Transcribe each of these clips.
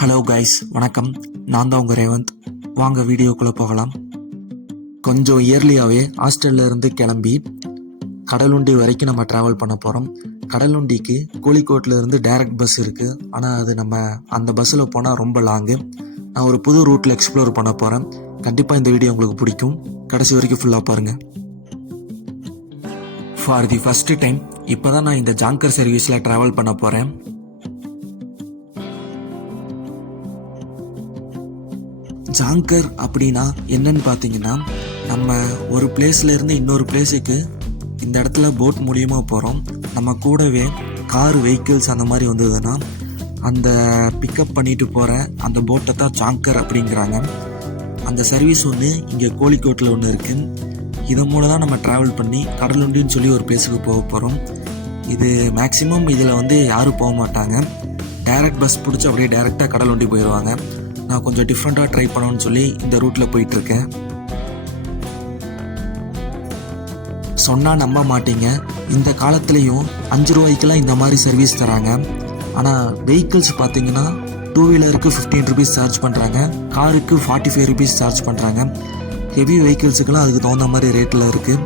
Hello guys வணக்கம். நான் தான் உங்கள் ரேவந்த். வாங்க வீடியோக்குள்ளே போகலாம். கொஞ்சம் இயர்லியாகவே ஹாஸ்டல்ல இருந்து கிளம்பி கடலுண்டி வரைக்கும் நம்ம ட்ராவல் பண்ண போகிறோம் கடலுண்டிக்கு கோழிக்கோட்டில் இருந்து டைரக்ட் பஸ் இருக்குது ஆனால் அது நம்ம அந்த பஸ்ஸில் போனால் ரொம்ப லாங்கு நான் ஒரு புது ரூட்டில் எக்ஸ்ப்ளோர் பண்ண போகிறேன் கண்டிப்பாக இந்த வீடியோ உங்களுக்கு பிடிக்கும். கடைசி வரைக்கும் ஃபுல்லாக பாருங்கள் ஃபார் தி ஃபஸ்ட்டு டைம் இப்போ தான் நான் இந்த ஜாங்கர் சர்வீஸில் ட்ராவல் பண்ண போகிறேன் ஜாங்கர் அப்படின்னா என்னன்னு பார்த்தீங்கன்னா நம்ம ஒரு பிளேஸ்லேருந்து இன்னொரு பிளேஸுக்கு இந்த இடத்துல போட் மூலியமாக போகிறோம் நம்ம கூடவே கார் வெஹிக்கிள்ஸ் அந்த மாதிரி வந்ததுன்னா அந்த பிக்கப் பண்ணிட்டு போகிற அந்த போட்டை தான் ஜாங்கர் அப்படிங்கிறாங்க. அந்த சர்வீஸ் ஒன்று இங்கே கோழிக்கோட்டில் ஒன்று இருக்குது இதன் மூலம் தான் நம்ம ட்ராவல் பண்ணி கடலுண்டின்னு சொல்லி ஒரு பிளேஸுக்கு போக போகிறோம் இது மேக்ஸிமம் இதில் வந்து யாரும் போக மாட்டாங்க. டைரக்ட் பஸ் பிடிச்சி அப்படியே டைரெக்டாக கடலுண்டி போயிடுவாங்க நான் கொஞ்சம் டிஃப்ரெண்ட்டாக ட்ரை பண்ணணும்னு சொல்லி இந்த ரூட்டில் போயிட்டுருக்கேன். சொன்னால் நம்ப மாட்டீங்க. இந்த காலத்துலேயும் அஞ்சு ரூபாய்க்கெலாம் இந்த மாதிரி சர்வீஸ் தராங்க. ஆனால் வெஹிக்கிள்ஸ் பார்த்தீங்கன்னா டூ வீலருக்கு ஃபிஃப்டீன் ருபீஸ் சார்ஜ் பண்ணுறாங்க காருக்கு ஃபார்ட்டி ஃபைவ் ருபீஸ் சார்ஜ் பண்ணுறாங்க ஹெவி வெஹிக்கிள்ஸுக்கெல்லாம் அதுக்கு தகுந்த மாதிரி ரேட்டில் இருக்குது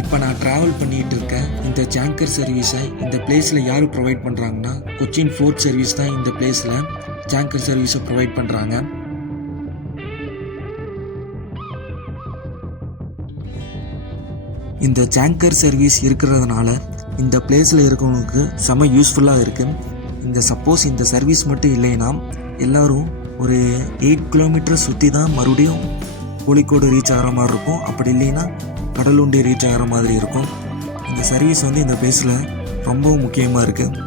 இப்போ நான் ட்ராவல் பண்ணிகிட்டு இருக்கேன். இந்த ஜாங்கர் சர்வீஸை இந்த பிளேஸில் யார் ப்ரொவைட் பண்ணுறாங்கன்னா கொச்சின் ஃபோர்ட் சர்வீஸ் தான் இந்த பிளேஸில் ஜாங்கர் சர்வீஸை ப்ரொவைட் பண்ணுறாங்க இந்த ஜாங்கர் சர்வீஸ் இருக்கிறதுனால இந்த பிளேஸில் இருக்கவங்களுக்கு செம யூஸ்ஃபுல்லாக இருக்குது இந்த சப்போஸ் இந்த சர்வீஸ் மட்டும் இல்லைன்னா எல்லோரும் ஒரு எயிட் கிலோமீட்டர் சுற்றி தான் மறுபடியும் கோழிக்கோடு ரீச் ஆகிற மாதிரி இருக்கும். அப்படி இல்லைன்னா கடலுண்டி ரீச் ஆகிற மாதிரி இருக்கும். இந்த சர்வீஸ் வந்து இந்த பிளேஸில் ரொம்பவும் முக்கியமாக இருக்குது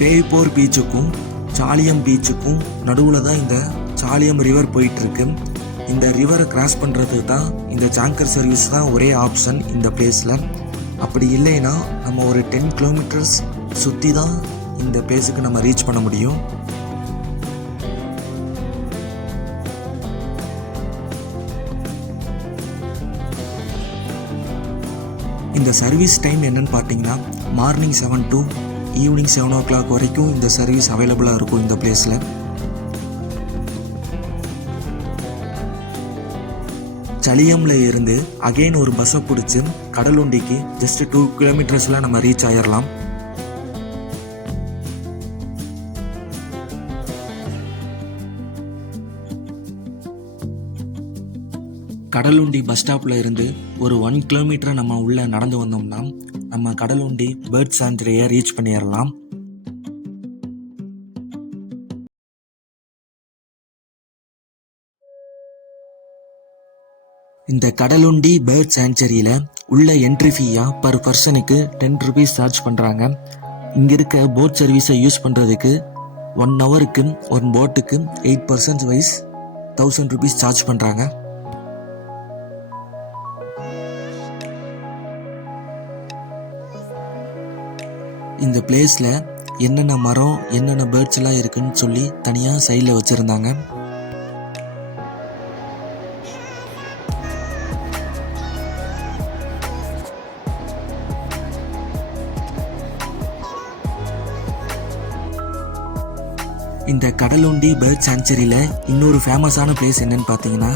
பேய்போர் பீச்சுக்கும் சாலியம் பீச்சுக்கும் நடுவில் தான் இந்த சாலியம் ரிவர் போயிட்டுருக்கு இந்த ரிவரை கிராஸ் பண்ணுறதுக்கு தான் இந்த ஜாங்கர் சர்வீஸ் தான் ஒரே ஆப்ஷன் இந்த பிளேஸில் அப்படி இல்லைன்னா நம்ம ஒரு டென் கிலோமீட்டர்ஸ் சுற்றி தான் இந்த பிளேஸுக்கு நம்ம ரீச் பண்ண முடியும். இந்த சர்வீஸ் டைம் என்னன்னு பார்த்தீங்கன்னா morning seven to evening seven o'clock வரைக்கும் இந்த சர்வீஸ் அவைலபிளாக இருக்கும் இந்த பிளேஸில் சலியம்ல இருந்து அகைன் ஒரு பஸ்ஸை பிடிச்சி கடலுண்டிக்கு ஜஸ்ட் டூ கிலோமீட்டர்ஸில் நம்ம ரீச் ஆயிடலாம் கடலுண்டி பஸ் ஸ்டாப்ல இருந்து ஒரு ஒன் கிலோமீட்டர் நம்ம உள்ள நடந்து வந்தோம்னா நம்ம கடலுண்டி பேர்ட் சான்ச்சுரியை ரீச் பண்ணிடலாம் இந்த கடலுண்டி பேர்ட் சான்ச்சுரியில் உள்ள என்ட்ரி ஃபீயாக பர் பர்சனுக்கு டென் ருபீஸ் சார்ஜ் பண்ணுறாங்க இங்கே இருக்க போட் சர்வீஸை யூஸ் பண்ணுறதுக்கு ஒன் ஹவருக்கு ஒன் போட்டுக்கு eight person wise thousand rupees charge பண்ணுறாங்க இந்த பிளேஸில் என்னென்ன மரம் என்னென்ன பேர்ட்ஸ் எல்லாம் இருக்குன்னு சொல்லி தனியாக சைடில் வச்சுருந்தாங்க. இந்த கடலுண்டி பேர்ட் சாங்சரியில் இன்னொரு ஃபேமஸான பிளேஸ் என்னன்னு பார்த்தீங்கன்னா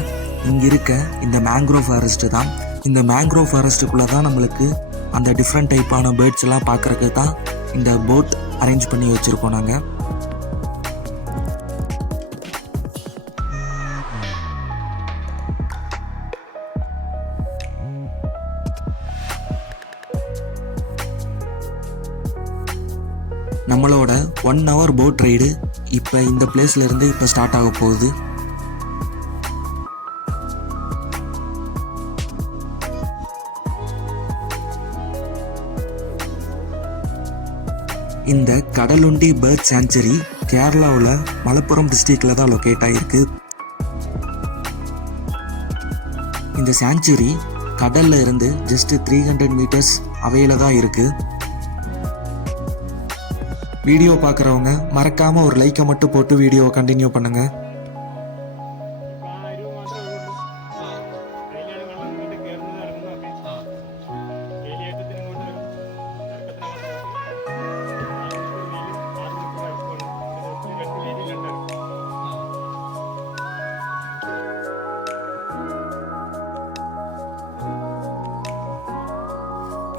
இங்கே இருக்க இந்த மேங்க்ரோவ் ஃபாரஸ்ட்டு தான். இந்த மேங்க்ரோவ் ஃபாரஸ்ட்டுக்குள்ளே தான் நம்மளுக்கு அந்த டிஃப்ரெண்ட் டைப்பான பேர்ட்ஸ் எல்லாம் பார்க்குறதுக்கு தான் இந்த போட் அரேஞ்ச் பண்ணி வச்சுருக்கோம் நாங்கள் நம்மளோட ஒன் ஹவர் போட் ரைடு இப்போ இந்த பிளேஸ்லேருந்து இப்போ ஸ்டார்ட் ஆக போகுது. இந்த கடலுண்டி பேர்ட் சான்ச்சுரி கேரளாவில் மலப்புரம் டிஸ்ட்ரிக்டில் தான் லொக்கேட் ஆகிருக்கு இந்த சான்ச்சுரி கடல்ல இருந்து ஜஸ்ட் த்ரீ ஹண்ட்ரட் மீட்டர்ஸ் அவையில் தான் இருக்குது வீடியோ பார்க்குறவங்க மறக்காமல் ஒரு லைக்கை மட்டும் போட்டு வீடியோவை கண்டினியூ பண்ணுங்கள்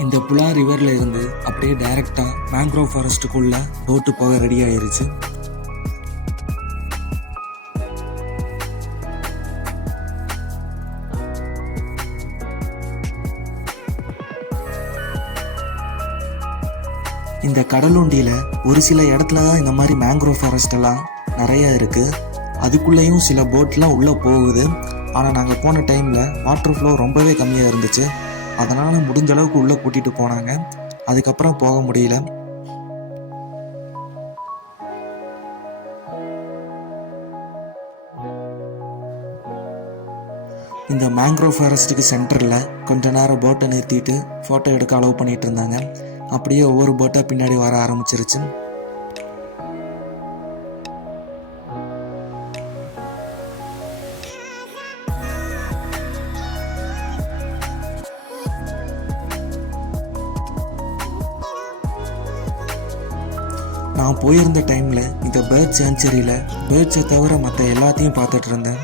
இந்த புலா ரிவர்ல இருந்து அப்படியே டைரக்டா மேங்க்ரோவ் ஃபாரஸ்ட்டுக்குள்ள போட்டு போக ரெடி ஆயிருச்சு. இந்த கடலுண்டியில ஒரு சில இடத்துல தான் இந்த மாதிரி மேங்க்ரோவ் ஃபாரஸ்ட் எல்லாம் நிறைய இருக்கு. அதுக்குள்ளேயும் சில போட்லாம் உள்ளே போகுது. ஆனால் நாங்கள் போன டைமில் வாட்டர் ஃப்ளோ ரொம்பவே கம்மியாக இருந்துச்சு. அதனால் முடிஞ்ச அளவுக்கு உள்ளே கூட்டிட்டு போனாங்க. அதுக்கப்புறம் போக முடியல. இந்த மேங்க்ரோவ் ஃபாரஸ்ட்டுக்கு சென்டரில் கொஞ்ச நேரம் போட்டை நிறுத்திட்டு ஃபோட்டோ எடுக்க அலோவ் பண்ணிகிட்டு இருந்தாங்க. அப்படியே ஒவ்வொரு போட்டாக பின்னாடி வர ஆரம்பிச்சிருச்சு. நான் போயிருந்த டைமில் இந்த பேர்ட் சேஞ்சுரியில் பேர்ட்ஸை தவிர மற்ற எல்லாத்தையும் பார்த்துட்டு இருந்தேன்.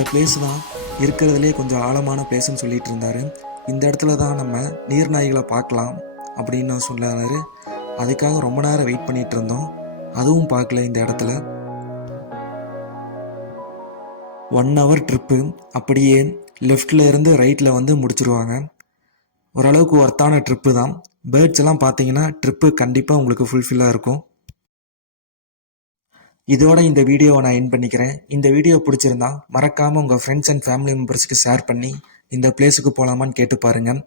இந்த பிளேஸ் தான் இருக்கிறதுலே கொஞ்சம் ஆழமான பிளேஸ்னு சொல்லிட்டு இருந்தாரு. இந்த இடத்துல தான் நம்ம நீர்நாய்களை பார்க்கலாம் அப்படின்னு சொன்னாரு. அதுக்காக ரொம்ப நேரம் வெயிட் பண்ணிட்டு இருந்தோம். அதுவும் பார்க்கல இந்த இடத்துல. ஒன் ஹவர் ட்ரிப்பு அப்படியே லெஃப்டில் இருந்து ரைட்டில் வந்து முடிச்சிருவாங்க. ஓரளவுக்கு ஒர்த்தான ட்ரிப்பு தான். பேர்ட்ஸ் எல்லாம் பார்த்தீங்கன்னா ட்ரிப்பு கண்டிப்பாக உங்களுக்கு ஃபுல்ஃபில்லாக இருக்கும். இதோட இந்த வீடியோவை நான் என் பண்ணிக்கிறேன். இந்த வீடியோ பிடிச்சிருந்தா மறக்காமல் உங்கள் ஃப்ரெண்ட்ஸ் அண்ட் ஃபேமிலி மெம்பர்ஸ்க்கு ஷேர் பண்ணி இந்த பிளேஸுக்கு போகலாமான்னு கேட்டு பாருங்கள்